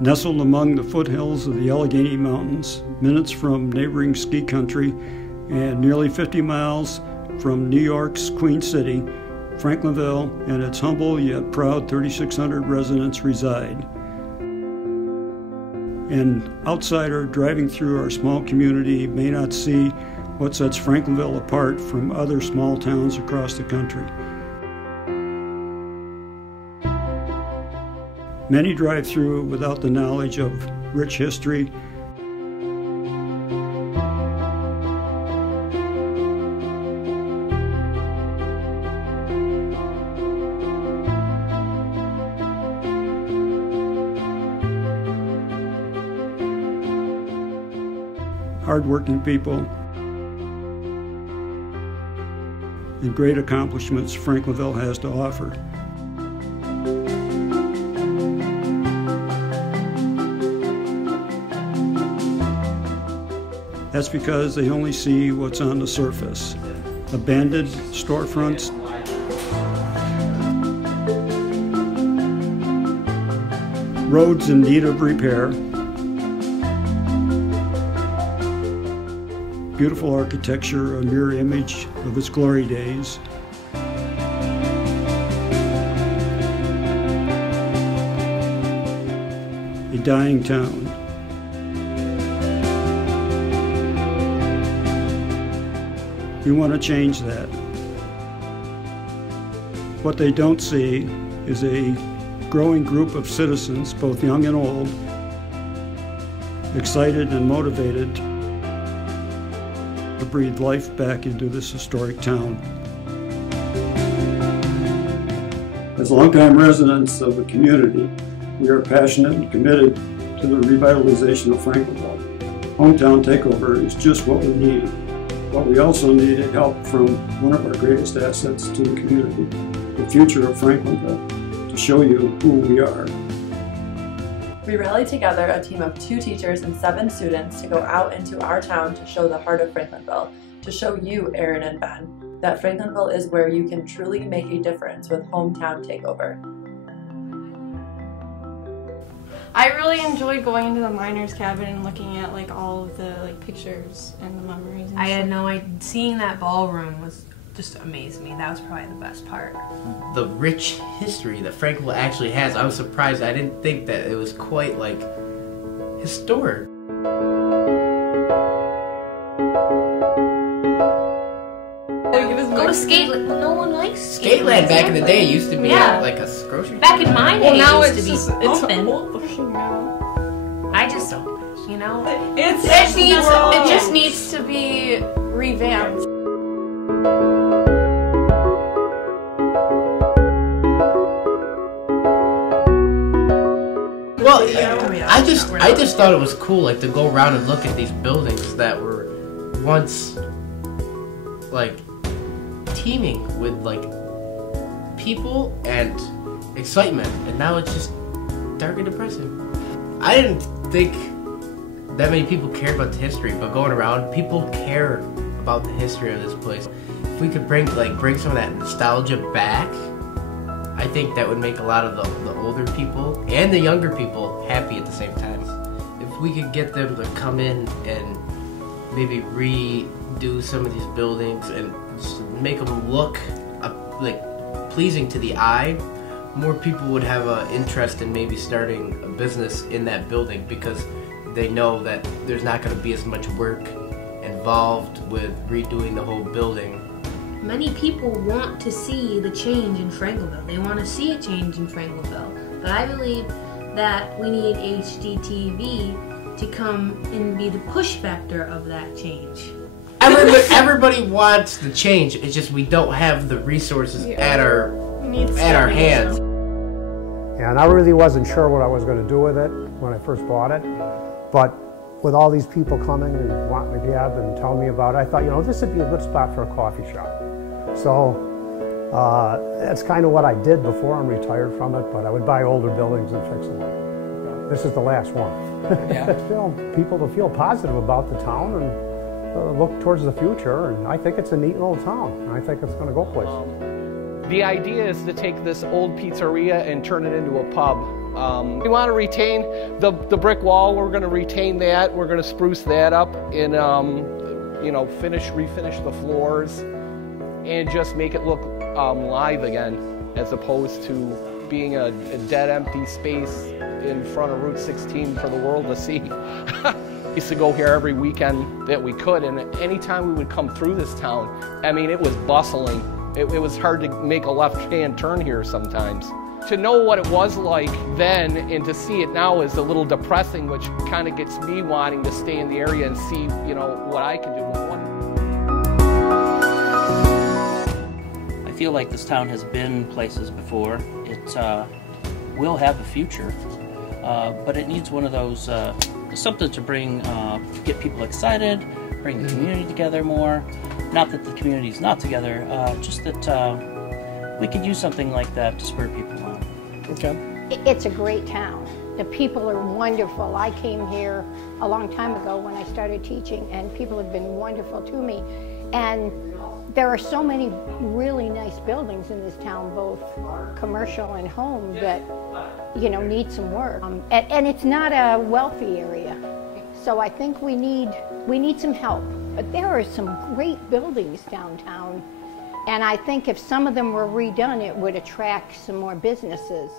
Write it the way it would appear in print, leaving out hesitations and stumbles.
Nestled among the foothills of the Allegheny Mountains, minutes from neighboring ski country, and nearly 50 miles from New York's Queen City, Franklinville and its humble yet proud 3,600 residents reside. An outsider driving through our small community may not see what sets Franklinville apart from other small towns across the country. Many drive through without the knowledge of rich history, hardworking people, and great accomplishments Franklinville has to offer. That's because they only see what's on the surface. Abandoned storefronts, roads in need of repair, beautiful architecture, a mirror image of its glory days, a dying town. We want to change that. What they don't see is a growing group of citizens, both young and old, excited and motivated to breathe life back into this historic town. As longtime residents of the community, we are passionate and committed to the revitalization of Franklinville. Home Town Takeover is just what we need. But we also needed help from one of our greatest assets to the community, the future of Franklinville, to show you who we are. We rallied together a team of 2 teachers and 7 students to go out into our town to show the heart of Franklinville, to show you, Erin and Ben, that Franklinville is where you can truly make a difference with Home Town Takeover. I really enjoyed going into the miner's cabin and looking at all of the pictures and the memories. And I had no idea. Seeing that ballroom was just amazed me. That was probably the best part. The rich history that Franklinville actually has. I was surprised. I didn't think that it was quite historic. Go to Skateland. No one likes Skateland back in the day used to be like a grocery store. Back in my day, now it used it's to be open. I just don't, it just needs to be revamped. Well, I just thought it was cool, to go around and look at these buildings that were once teeming with people and excitement, and now it's just dark and depressing. I didn't think that many people cared about the history, but going around, people care about the history of this place. If we could bring some of that nostalgia back, I think that would make a lot of the older people and the younger people happy at the same time. If we could get them to come in and maybe redo some of these buildings and just make them look pleasing to the eye, more people would have an interest in maybe starting a business in that building, because they know that there's not going to be as much work involved with redoing the whole building. Many people want to see the change in Franklinville. They want to see a change in Franklinville. But I believe that we need HGTV to come and be the push factor of that change. Everybody wants the change. It's just we don't have the resources at our hands. Yeah, and I really wasn't sure what I was going to do with it when I first bought it. But with all these people coming and wanting to get and telling me about it, I thought, this would be a good spot for a coffee shop. So that's kind of what I did before I'm retired from it, but I would buy older buildings and fix them up. This is the last one. Yeah. People to feel positive about the town and look towards the future, and I think it's a neat little town, and I think it's going to go places. The idea is to take this old pizzeria and turn it into a pub. We want to retain the brick wall. We're going to retain that. We're going to spruce that up and you know, refinish the floors and just make it look live again, as opposed to being a dead, empty space in front of Route 16 for the world to see. We used to go here every weekend that we could, and anytime we would come through this town, I mean, it was bustling. It was hard to make a left-hand turn here sometimes. To know what it was like then and to see it now is a little depressing, which kind of gets me wanting to stay in the area and see, you know, what I can do. I feel like this town has been places before. It will have a future, but it needs one of those, something to bring, get people excited, bring the community together more. Not that the community's not together, just that we could use something like that to spur people on. Okay. It's a great town. The people are wonderful. I came here a long time ago when I started teaching, and people have been wonderful to me. And there are so many really nice buildings in this town, both commercial and home, that, you know, need some work. And it's not a wealthy area, so I think we need some help. But there are some great buildings downtown, and I think if some of them were redone, it would attract some more businesses.